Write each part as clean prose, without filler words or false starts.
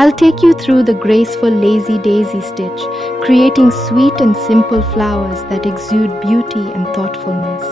I'll take you through the graceful lazy daisy stitch, creating sweet and simple flowers that exude beauty and thoughtfulness.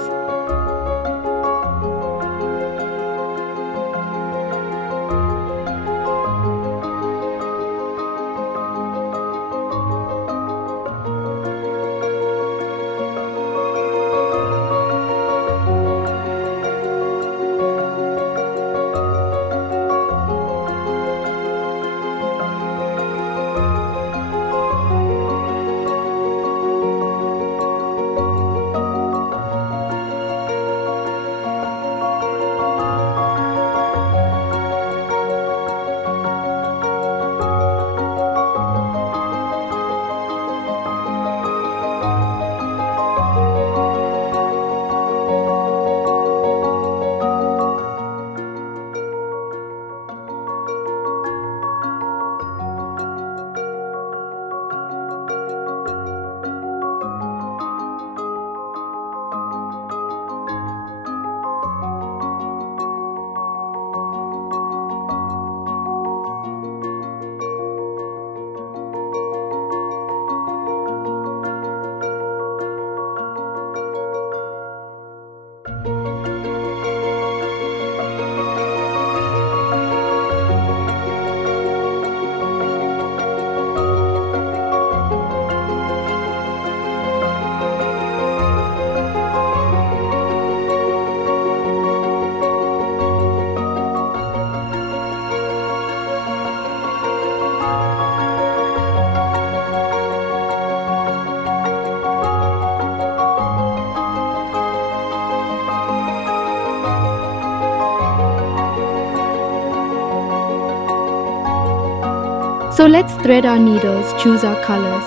So let's thread our needles, choose our colors,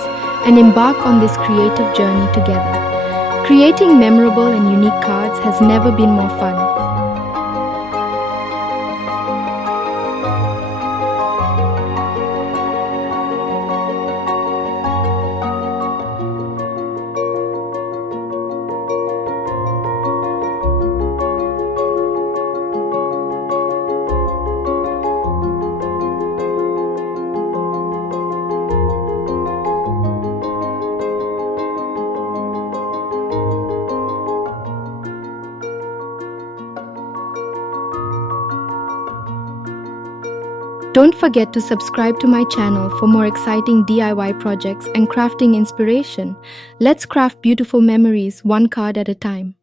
and embark on this creative journey together. Creating memorable and unique cards has never been more fun. Don't forget to subscribe to my channel for more exciting DIY projects and crafting inspiration. Let's craft beautiful memories, one card at a time.